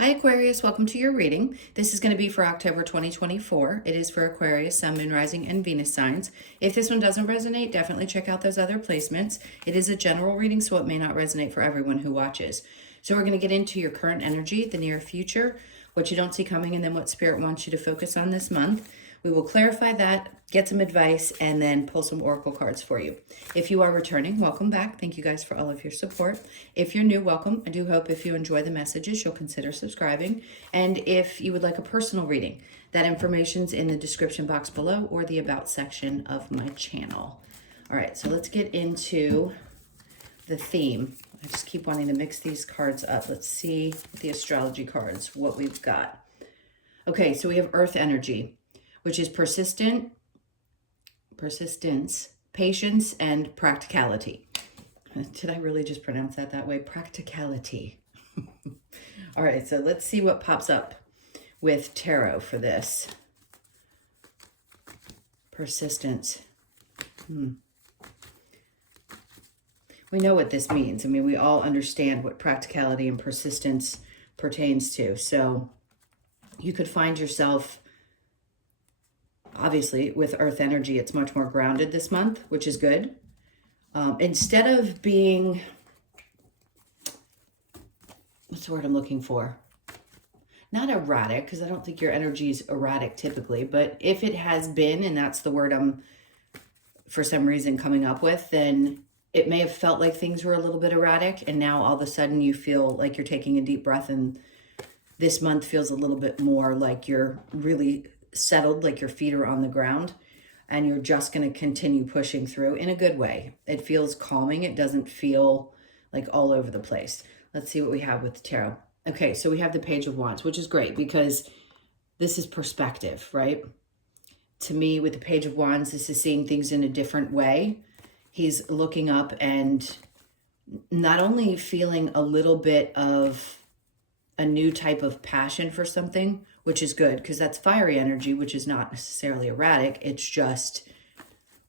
Hi Aquarius, welcome to your reading. This is going to be for October 2024. It is for Aquarius, Sun, Moon, Rising, and Venus signs. If this one doesn't resonate, definitely check out those other placements. It is a general reading, so it may not resonate for everyone who watches. So we're going to get into your current energy, the near future, what you don't see coming, and then what Spirit wants you to focus on this month. We will clarify that, get some advice, and then pull some oracle cards for you. If you are returning, welcome back. Thank you guys for all of your support. If you're new, welcome. I do hope if you enjoy the messages, you'll consider subscribing. And if you would like a personal reading, that information's in the description box below or the about section of my channel. All right, so let's get into the theme. I just keep wanting to mix these cards up. Let's see the astrology cards, what we've got. Okay, so we have Earth energy, which is persistence, patience, and practicality. Did I really just pronounce that way? Practicality. All right, so let's see what pops up with tarot for this. Persistence. We know what this means. I mean, we all understand what practicality and persistence pertains to. So you could find yourself, obviously, with Earth energy, it's much more grounded this month, which is good. Instead of being, what's the word I'm looking for? Not erratic, because I don't think your energy is erratic typically, but if it has been, and that's the word I'm, for some reason, coming up with, then it may have felt like things were a little bit erratic, and now all of a sudden you feel like you're taking a deep breath, and this month feels a little bit more like you're really settled, like your feet are on the ground, and you're just going to continue pushing through in a good way. It feels calming. It doesn't feel like all over the place. Let's see what we have with the tarot. Okay, so we have the Page of Wands, which is great because this is perspective, right? To me, with the Page of Wands, this is seeing things in a different way. He's looking up and not only feeling a little bit of a new type of passion for something, which is good because that's fiery energy, which is not necessarily erratic. It's just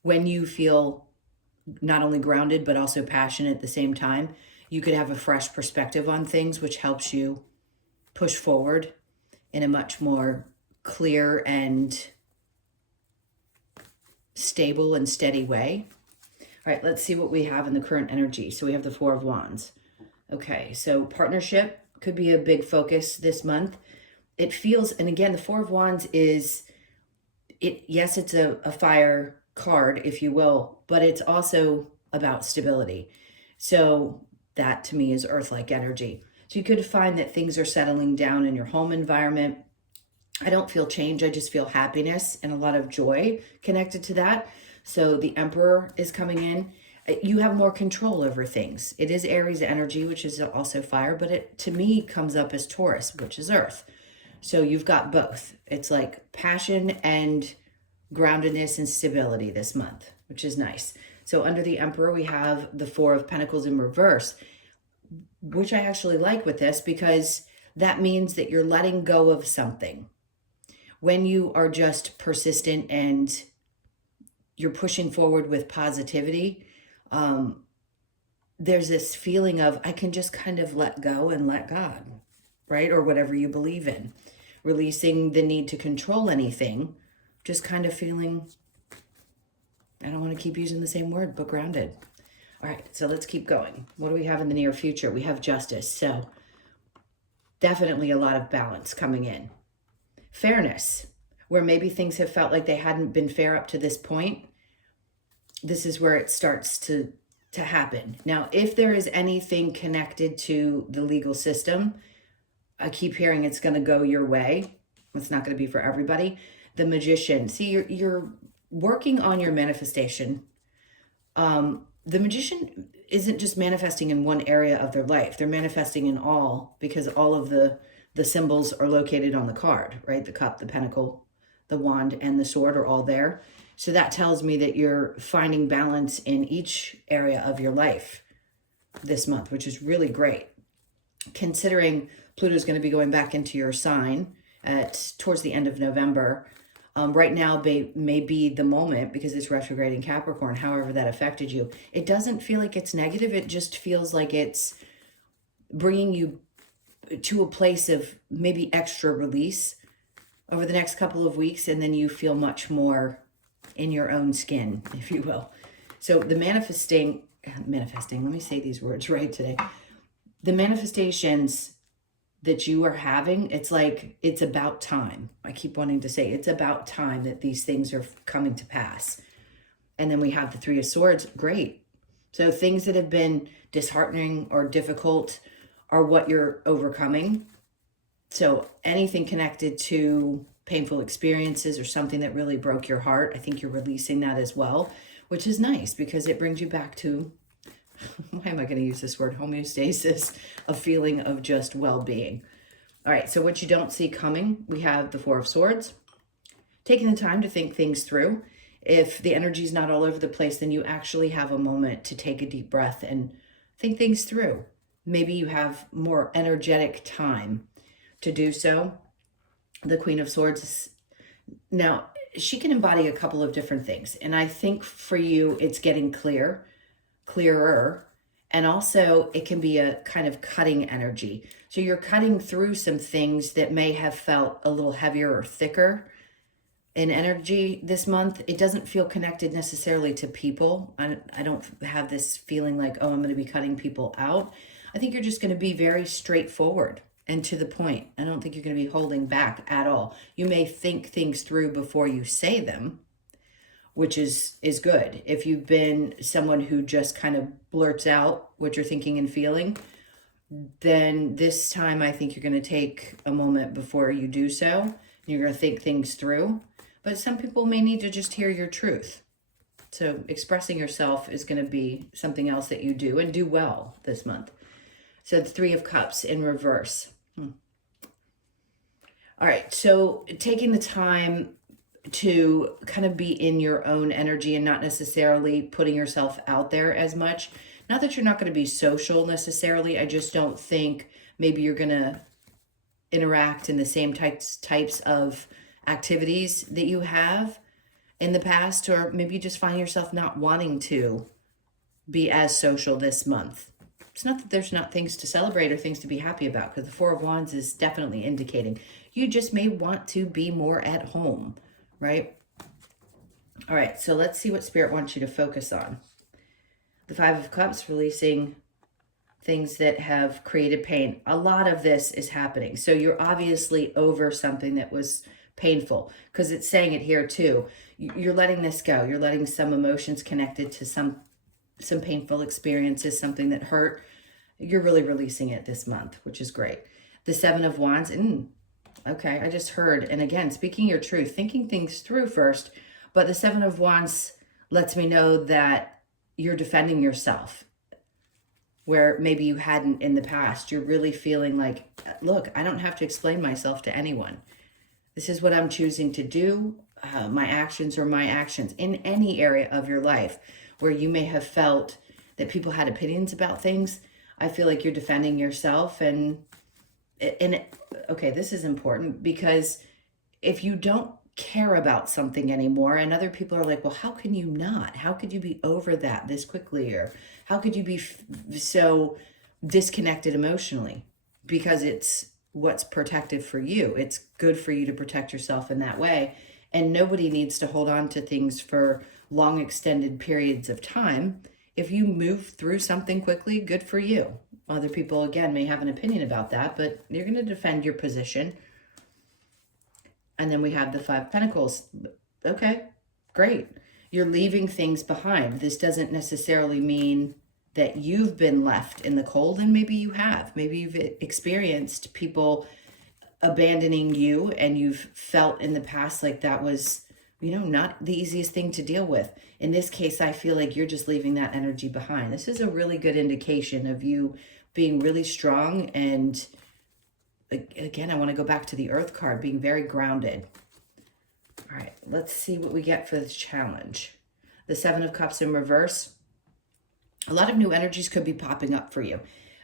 when you feel not only grounded, but also passionate at the same time, you could have a fresh perspective on things, which helps you push forward in a much more clear and stable and steady way. All right, let's see what we have in the current energy. So we have the Four of Wands. Okay, so partnership could be a big focus this month. It feels, and again, the Four of Wands is, yes, it's a fire card, if you will, but it's also about stability. So that to me is earth-like energy. So you could find that things are settling down in your home environment. I don't feel change, I just feel happiness and a lot of joy connected to that. So the Emperor is coming in. You have more control over things. It is Aries energy, which is also fire, but it to me comes up as Taurus, which is earth. So you've got both. It's like passion and groundedness and stability this month, which is nice. So under the Emperor, we have the Four of Pentacles in reverse, which I actually like with this because that means that you're letting go of something. When you are just persistent and you're pushing forward with positivity, there's this feeling of, I can just kind of let go and let God, right? Or whatever you believe in. Releasing the need to control anything, just kind of feeling, I don't want to keep using the same word, but grounded. All right, so let's keep going. What do we have in the near future? We have Justice. So definitely a lot of balance coming in. Fairness, where maybe things have felt like they hadn't been fair up to this point. This is where it starts to happen. Now, if there is anything connected to the legal system, I keep hearing it's going to go your way. It's not going to be for everybody. The Magician. See, you're working on your manifestation. The Magician isn't just manifesting in one area of their life. They're manifesting in all, because all of the symbols are located on the card, right? The cup, the pentacle, the wand, and the sword are all there. So that tells me that you're finding balance in each area of your life this month, which is really great. Considering Pluto's going to be going back into your sign towards the end of November. Right now may be the moment because it's retrograding Capricorn, however that affected you. It doesn't feel like it's negative. It just feels like it's bringing you to a place of maybe extra release over the next couple of weeks, and then you feel much more in your own skin, if you will. So the manifesting, let me say these words right today. The manifestations that you are having, it's like, it's about time. I keep wanting to say it's about time that these things are coming to pass. And then we have the Three of Swords. Great. So things that have been disheartening or difficult are what you're overcoming. So anything connected to painful experiences or something that really broke your heart, I think you're releasing that as well, which is nice because it brings you back to, why am I going to use this word, homeostasis, a feeling of just well-being. All right, so what you don't see coming, we have the Four of Swords. Taking the time to think things through. If the energy is not all over the place, then you actually have a moment to take a deep breath and think things through. Maybe you have more energetic time to do so. The Queen of Swords, now she can embody a couple of different things. And I think for you, it's getting clearer. And also it can be a kind of cutting energy. So you're cutting through some things that may have felt a little heavier or thicker in energy this month. It doesn't feel connected necessarily to people. I don't have this feeling like, oh, I'm going to be cutting people out. I think you're just going to be very straightforward and to the point. I don't think you're going to be holding back at all. You may think things through before you say them, which is good. If you've been someone who just kind of blurts out what you're thinking and feeling, then this time I think you're going to take a moment before you do so. You're going to think things through. But some people may need to just hear your truth. So expressing yourself is going to be something else that you do and do well this month. So the Three of Cups in reverse. All right, so taking the time to kind of be in your own energy and not necessarily putting yourself out there as much. Not that you're not going to be social necessarily. I just don't think maybe you're going to interact in the same types of activities that you have in the past, or maybe you just find yourself not wanting to be as social this month. It's not that there's not things to celebrate or things to be happy about, because the Four of Wands is definitely indicating you just may want to be more at home, right? All right, so let's see what Spirit wants you to focus on. The Five of Cups, releasing things that have created pain. A lot of this is happening. So you're obviously over something that was painful, because it's saying it here too. You're letting this go. You're letting some emotions connected to some painful experiences, something that hurt. You're really releasing it this month, which is great. The Seven of Wands. Okay, I just heard, and again, speaking your truth, thinking things through first, but the Seven of Wands lets me know that you're defending yourself, where maybe you hadn't in the past. You're really feeling like, look, I don't have to explain myself to anyone. This is what I'm choosing to do. My actions are my actions in any area of your life where you may have felt that people had opinions about things. I feel like you're defending yourself. And okay, this is important, because if you don't care about something anymore and other people are like, well, how can you not? How could you be over that this quickly? Or how could you be so disconnected emotionally? Because it's what's protective for you. It's good for you to protect yourself in that way. And nobody needs to hold on to things for long extended periods of time. If you move through something quickly, good for you. Other people, again, may have an opinion about that, but you're going to defend your position. And then we have the Five of Pentacles. Okay, great. You're leaving things behind. This doesn't necessarily mean that you've been left in the cold, and maybe you have. Maybe you've experienced people abandoning you, and you've felt in the past like that was, not the easiest thing to deal with. In this case, I feel like you're just leaving that energy behind. This is a really good indication of you being really strong. And again, I want to go back to the Earth card, being very grounded. All right, let's see what we get for this challenge. The Seven of Cups in reverse. A lot of new energies could be popping up for you.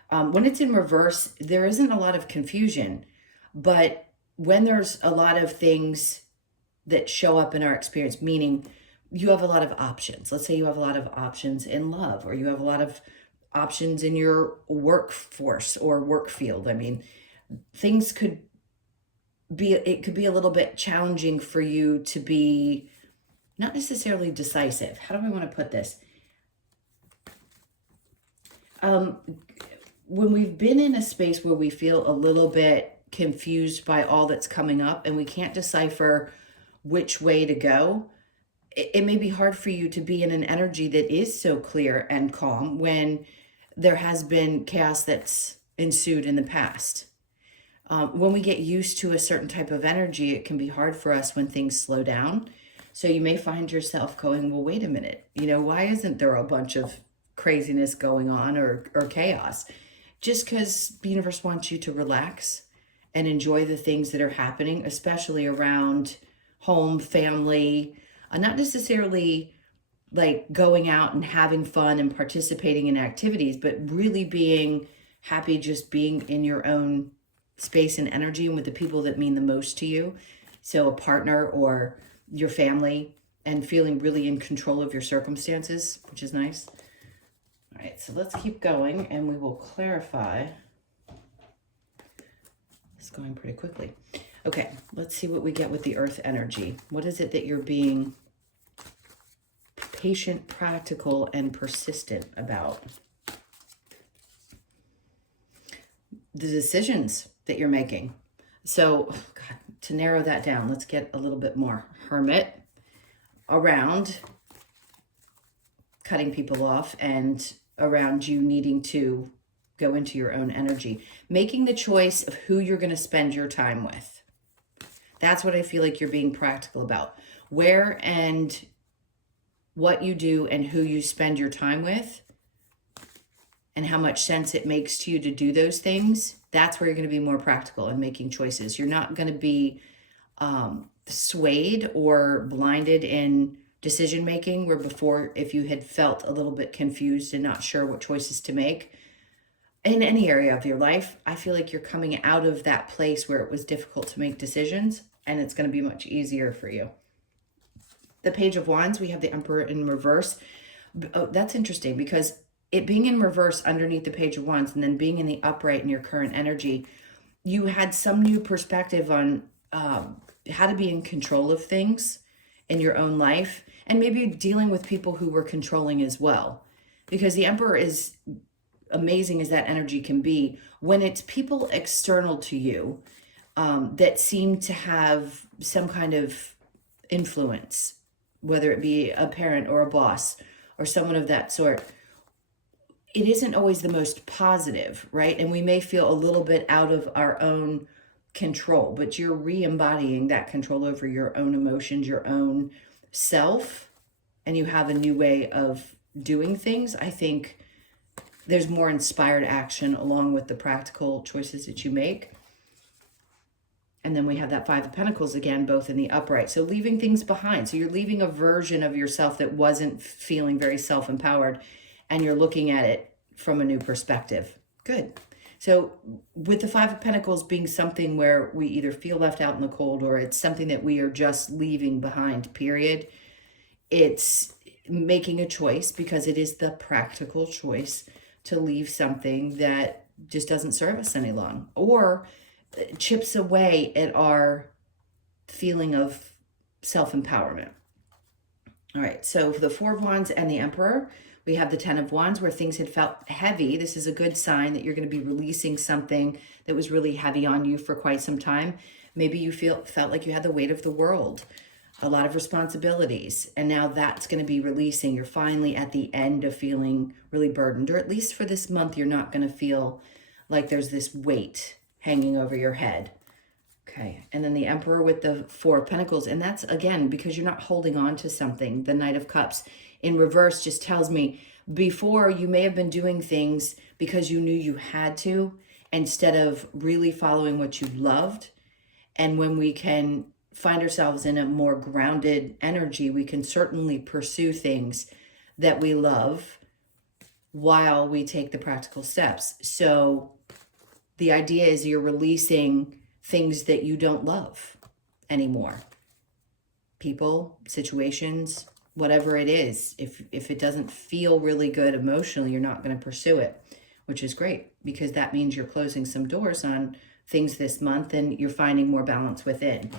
When it's in reverse, there isn't a lot of confusion. But when there's a lot of things that show up in our experience, meaning you have a lot of options. Let's say you have a lot of options in love, or you have a lot of options in your workforce or work field. I mean, things could be, it could be a little bit challenging for you to be not necessarily decisive. How do I want to put this? When we've been in a space where we feel a little bit confused by all that's coming up and we can't decipher which way to go, it may be hard for you to be in an energy that is so clear and calm when there has been chaos that's ensued in the past. When we get used to a certain type of energy, it can be hard for us when things slow down. So you may find yourself going, well, wait a minute, why isn't there a bunch of craziness going on or chaos? Just because the universe wants you to relax and enjoy the things that are happening, especially around home, family, not necessarily like going out and having fun and participating in activities, but really being happy just being in your own space and energy and with the people that mean the most to you. So a partner or your family, and feeling really in control of your circumstances, which is nice. All right, so let's keep going and we will clarify. It's going pretty quickly. Okay, let's see what we get with the earth energy. What is it that you're being patient, practical, and persistent about? The decisions that you're making. So, God, to narrow that down, let's get a little bit more. Hermit, around cutting people off and around you needing to go into your own energy. Making the choice of who you're going to spend your time with. That's what I feel like you're being practical about. Where and what you do and who you spend your time with and how much sense it makes to you to do those things. That's where you're going to be more practical in making choices. You're not going to be swayed or blinded in decision making, where before, if you had felt a little bit confused and not sure what choices to make in any area of your life, I feel like you're coming out of that place where it was difficult to make decisions, and it's going to be much easier for you. The Page of Wands, we have the Emperor in reverse. Oh, that's interesting, because it being in reverse underneath the Page of Wands and then being in the upright in your current energy, you had some new perspective on how to be in control of things in your own life, and maybe dealing with people who were controlling as well. Because the Emperor is amazing as that energy can be. When it's people external to you that seem to have some kind of influence, whether it be a parent or a boss or someone of that sort, it isn't always the most positive, right? And we may feel a little bit out of our own control, but you're re-embodying that control over your own emotions, your own self, and you have a new way of doing things. I think there's more inspired action along with the practical choices that you make. And then we have that Five of Pentacles again, both in the upright. So leaving things behind. So you're leaving a version of yourself that wasn't feeling very self-empowered, and you're looking at it from a new perspective. Good. So with the Five of Pentacles being something where we either feel left out in the cold or it's something that we are just leaving behind, period, it's making a choice, because it is the practical choice to leave something that just doesn't serve us any long, or chips away at our feeling of self-empowerment. All right, so for the Four of Wands and the Emperor, we have the Ten of Wands, where things had felt heavy. This is a good sign that you're going to be releasing something that was really heavy on you for quite some time. Maybe you felt like you had the weight of the world, a lot of responsibilities, and now that's going to be releasing. You're finally at the end of feeling really burdened, or at least for this month, you're not going to feel like there's this weight hanging over your head. Okay, and then the Emperor with the Four of Pentacles, and that's, again, because you're not holding on to something. The Knight of Cups in reverse just tells me before you may have been doing things because you knew you had to, instead of really following what you loved. And when we can find ourselves in a more grounded energy, we can certainly pursue things that we love while we take the practical steps. So the idea is you're releasing things that you don't love anymore. People, situations, whatever it is. If it doesn't feel really good emotionally, you're not going to pursue it, which is great, because that means you're closing some doors on things this month, and you're finding more balance within.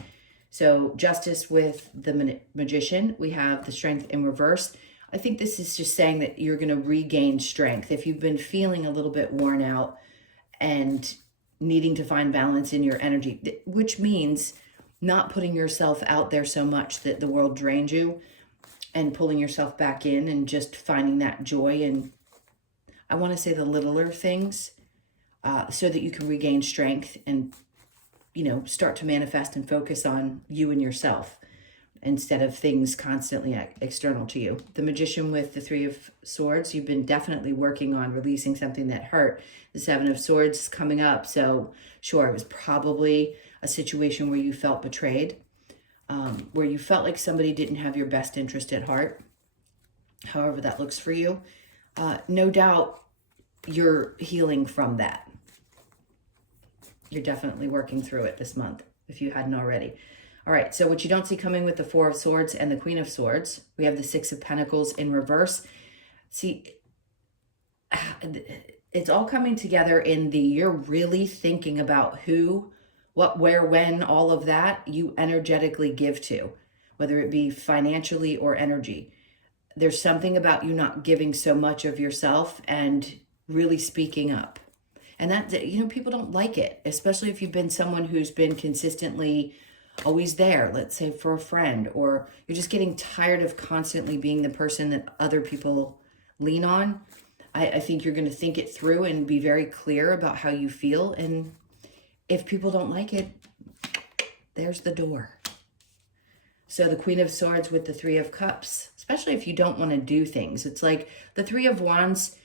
So Justice with the Magician, we have the Strength in reverse. I think this is just saying that you're going to regain strength. If you've been feeling a little bit worn out and needing to find balance in your energy, which means not putting yourself out there so much that the world drains you, and pulling yourself back in and just finding that joy. And I want to say the littler things, so that you can regain strength and, you know, start to manifest and focus on you and yourself instead of things constantly external to you. The Magician with the Three of Swords, you've been definitely working on releasing something that hurt. The Seven of Swords is coming up. So sure, it was probably a situation where you felt betrayed, where you felt like somebody didn't have your best interest at heart, however that looks for you. No doubt you're healing from that. You're definitely working through it this month, if you hadn't already. All right, so what you don't see coming with the Four of Swords and the Queen of Swords, we have the Six of Pentacles in reverse. See, it's all coming together in the you're really thinking about who, what, where, when, all of that you energetically give to, whether it be financially or energy. There's something about you not giving so much of yourself and really speaking up. And that, you know, people don't like it, especially if you've been someone who's been consistently always there, let's say for a friend, or you're just getting tired of constantly being the person that other people lean on. I think you're going to think it through and be very clear about how you feel. And if people don't like it, there's the door. So the Queen of Swords with the Three of Cups, especially if you don't want to do things. It's like the Three of Wands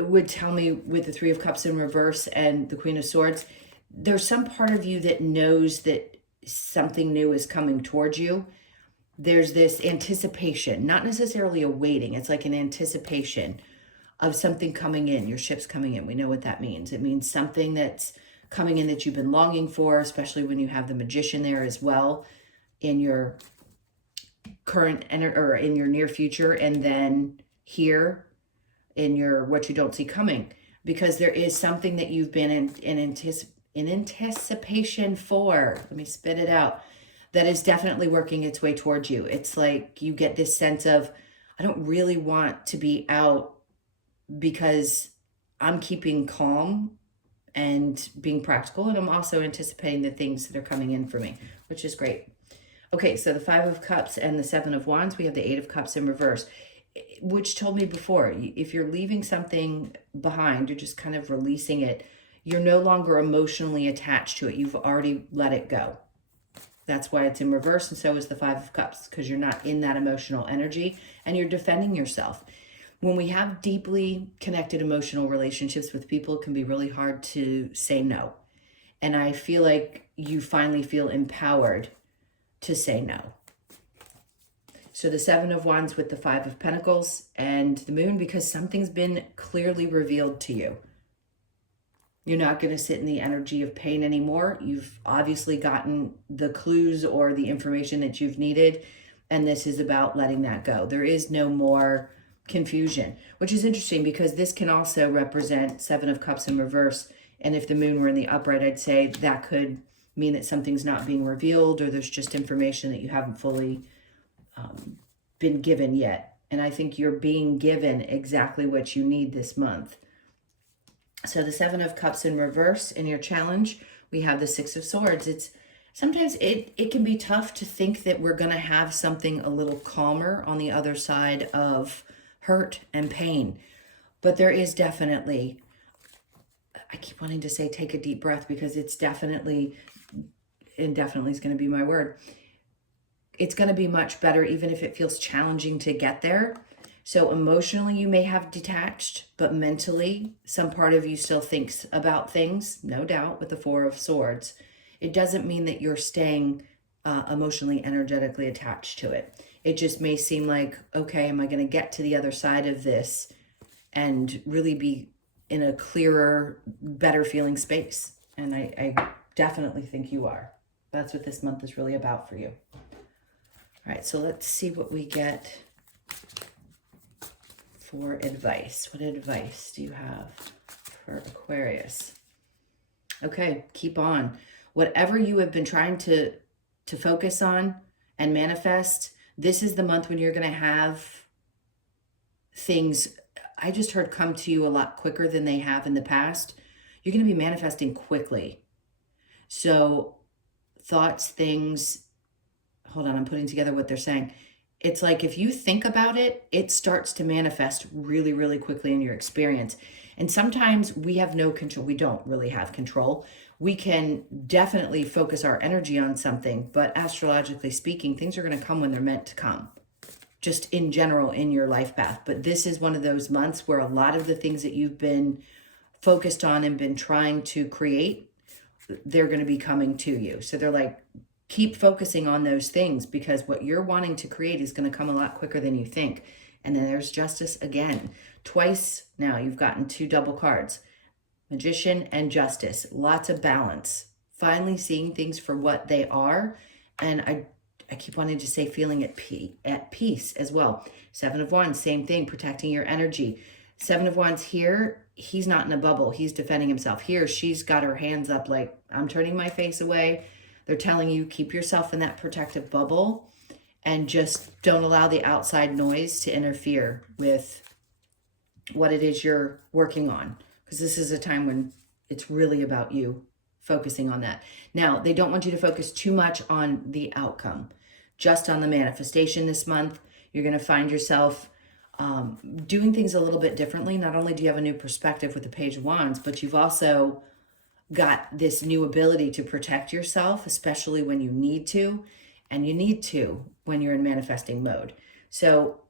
would tell me with the Three of Cups in reverse and the Queen of Swords, there's some part of you that knows that something new is coming towards you. There's this anticipation, not necessarily a waiting. It's like an anticipation of something coming in. Your ship's coming in. We know what that means. It means something that's coming in that you've been longing for, especially when you have the Magician there as well in your current or in your near future, and then here in your what you don't see coming, because there is something that you've been in anticipation for. Let me spit it out. That is definitely working its way towards you. It's like you get this sense of, I don't really want to be out because I'm keeping calm and being practical, and I'm also anticipating the things that are coming in for me, which is great. Okay, so the Five of Cups and the Seven of Wands, we have the Eight of Cups in reverse, which told me before, if you're leaving something behind, you're just kind of releasing it. You're no longer emotionally attached to it. You've already let it go. That's why it's in reverse, and so is the Five of Cups, because you're not in that emotional energy and you're defending yourself. When we have deeply connected emotional relationships with people, it can be really hard to say no. And I feel like you finally feel empowered to say no. So the Seven of Wands with the Five of Pentacles and the Moon, because something's been clearly revealed to you. You're not going to sit in the energy of pain anymore. You've obviously gotten the clues or the information that you've needed, and this is about letting that go. There is no more confusion, which is interesting because this can also represent Seven of Cups in reverse. And if the Moon were in the upright, I'd say that could mean that something's not being revealed, or there's just information that you haven't fully been given yet. And I think you're being given exactly what you need this month. So the Seven of Cups in reverse in your challenge, we have the Six of Swords. It's sometimes it can be tough to think that we're going to have something a little calmer on the other side of hurt and pain. But there is definitely, I keep wanting to say take a deep breath, because it's definitely, and definitely is going to be my word, it's going to be much better, even if it feels challenging to get there. So emotionally, you may have detached, but mentally, some part of you still thinks about things, no doubt, with the Four of Swords. It doesn't mean that you're staying emotionally, energetically attached to it. It just may seem like, okay, am I going to get to the other side of this and really be in a clearer, better feeling space? And I definitely think you are. That's what this month is really about for you. All right, so let's see what we get for advice. What advice do you have for Aquarius? Okay, keep on. Whatever you have been trying to focus on and manifest, this is the month when you're going to have things, I just heard, come to you a lot quicker than they have in the past. You're going to be manifesting quickly. So thoughts, things, hold on, I'm putting together what they're saying. It's like if you think about it, it starts to manifest really, really quickly in your experience. And sometimes we have no control. We don't really have control. We can definitely focus our energy on something, but astrologically speaking, things are going to come when they're meant to come, just in general in your life path. But this is one of those months where a lot of the things that you've been focused on and been trying to create, they're going to be coming to you. So they're like, keep focusing on those things, because what you're wanting to create is going to come a lot quicker than you think. And then there's Justice again. Twice now you've gotten 2 double cards. Magician and Justice. Lots of balance. Finally seeing things for what they are. And I keep wanting to say feeling at peace as well. 7 of Wands, same thing, protecting your energy. 7 of Wands here, he's not in a bubble. He's defending himself. Here, she's got her hands up like, I'm turning my face away. They're telling you, keep yourself in that protective bubble and just don't allow the outside noise to interfere with what it is you're working on. Because this is a time when it's really about you focusing on that. Now, they don't want you to focus too much on the outcome, just on the manifestation this month. You're going to find yourself doing things a little bit differently. Not only do you have a new perspective with the Page of Wands, but you've also got this new ability to protect yourself, especially when you need to, and you need to when you're in manifesting mode. So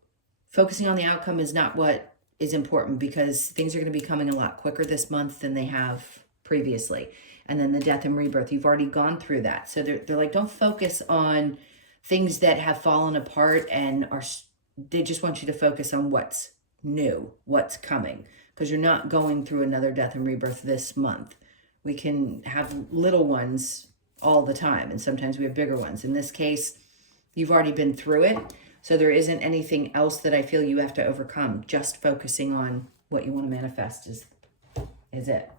focusing on the outcome is not what is important, because things are going to be coming a lot quicker this month than they have previously. And then the death and rebirth, you've already gone through that. So they're like, don't focus on things that have fallen apart and they just want you to focus on what's new, what's coming, because you're not going through another death and rebirth this month. We can have little ones all the time, and sometimes we have bigger ones. In this case, you've already been through it, so there isn't anything else that I feel you have to overcome. Just focusing on what you want to manifest is it.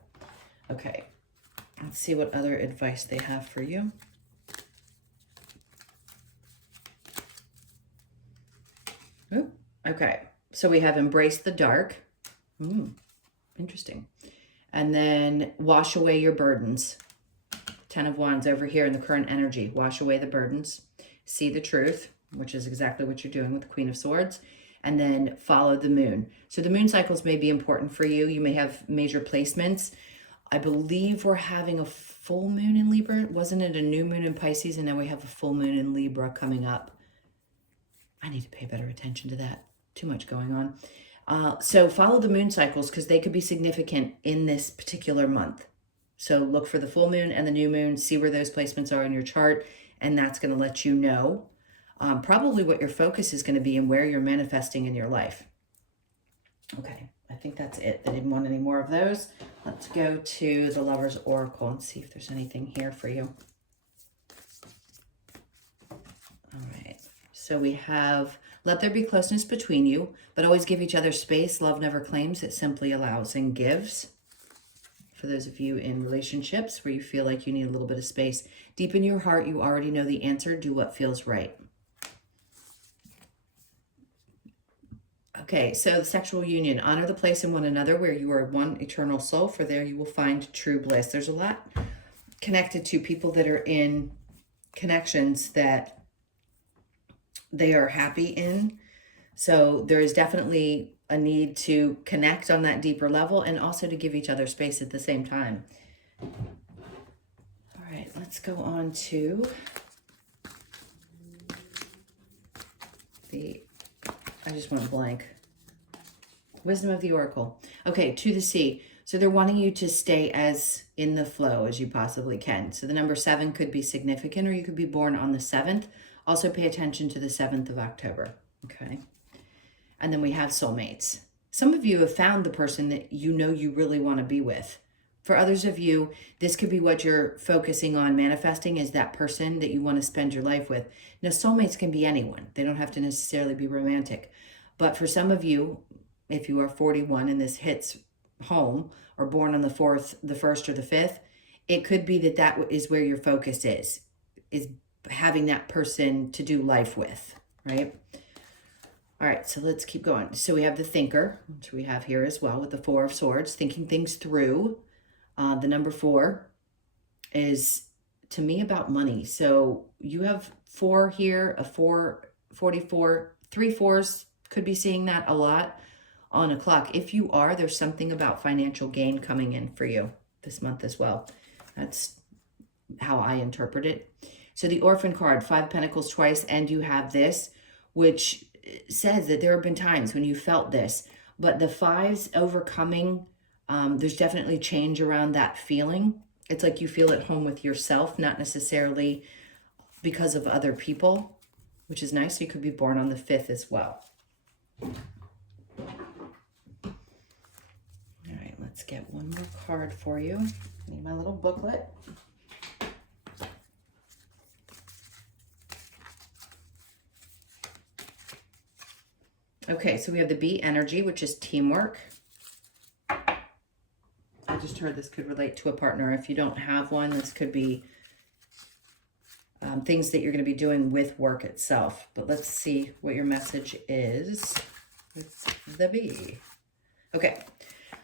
Okay, let's see what other advice they have for you. Ooh, okay, so we have embraced the dark. Interesting. And then wash away your burdens. 10 of Wands over here in the current energy. Wash away the burdens. See the truth, which is exactly what you're doing with the Queen of Swords. And then follow the moon. So the moon cycles may be important for you. You may have major placements. I believe we're having a full moon in Libra. Wasn't it a new moon in Pisces? And now we have a full moon in Libra coming up. I need to pay better attention to that. Too much going on. So follow the moon cycles, because they could be significant in this particular month. So look for the full moon and the new moon, see where those placements are in your chart, and that's going to let you know probably what your focus is going to be and where you're manifesting in your life. Okay, I think that's it. I didn't want any more of those. Let's go to the Lover's Oracle and see if there's anything here for you. All right, so we have, let there be closeness between you, but always give each other space. Love never claims, it simply allows and gives. For those of you in relationships where you feel like you need a little bit of space, deep in your heart, you already know the answer. Do what feels right. Okay, so the sexual union. Honor the place in one another where you are one eternal soul, for there you will find true bliss. There's a lot connected to people that are in connections that they are happy in. So there is definitely a need to connect on that deeper level, and also to give each other space at the same time. All right, let's go on to I just went blank. Wisdom of the Oracle. Okay, to the sea. So they're wanting you to stay as in the flow as you possibly can. So the number 7 could be significant, or you could be born on the 7th. Also pay attention to the 7th of October. Okay. And then we have soulmates. Some of you have found the person that you know you really want to be with. For others of you, this could be what you're focusing on manifesting, is that person that you want to spend your life with. Now, soulmates can be anyone. They don't have to necessarily be romantic. But for some of you, if you are 41 and this hits home, or born on the 4th, the 1st, or the 5th, it could be that that is where your focus is having that person to do life with, right? All right, so let's keep going. So we have the thinker, which we have here as well with the Four of Swords, thinking things through. The number 4 is, to me, about money. So you have 4 here, a 4, 44, 3 4s, could be seeing that a lot on a clock. If you are, there's something about financial gain coming in for you this month as well. That's how I interpret it. So the Orphan card, 5 Pentacles twice, and you have this, which says that there have been times when you felt this, but the 5s overcoming, there's definitely change around that feeling. It's like you feel at home with yourself, not necessarily because of other people, which is nice. You could be born on the 5th as well. All right, let's get one more card for you. I need my little booklet. Okay, so we have the B energy, which is teamwork. I just heard this could relate to a partner. If you don't have one, this could be things that you're going to be doing with work itself. But let's see what your message is with the B. Okay,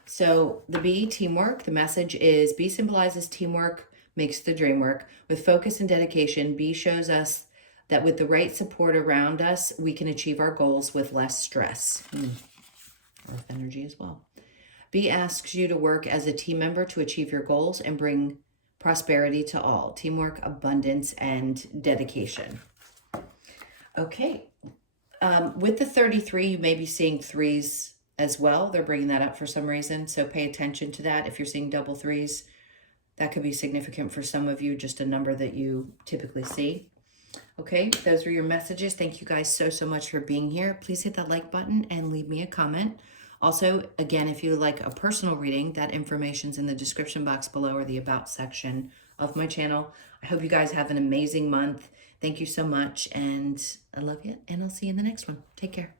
so the B, teamwork. The message is B symbolizes teamwork makes the dream work. With focus and dedication, B shows us that with the right support around us, we can achieve our goals with less stress. Earth energy as well. B asks you to work as a team member to achieve your goals and bring prosperity to all. Teamwork, abundance, and dedication. Okay. With the 33, you may be seeing 3s as well. They're bringing that up for some reason, so pay attention to that. If you're seeing double 3s, that could be significant for some of you, just a number that you typically see. Okay, those were your messages. Thank you guys so much for being here. Please hit that like button and leave me a comment. Also, again, if you like a personal reading, that information's in the description box below or the About section of my channel. I hope you guys have an amazing month. Thank you so much, and I love you, and I'll see you in the next one. Take care.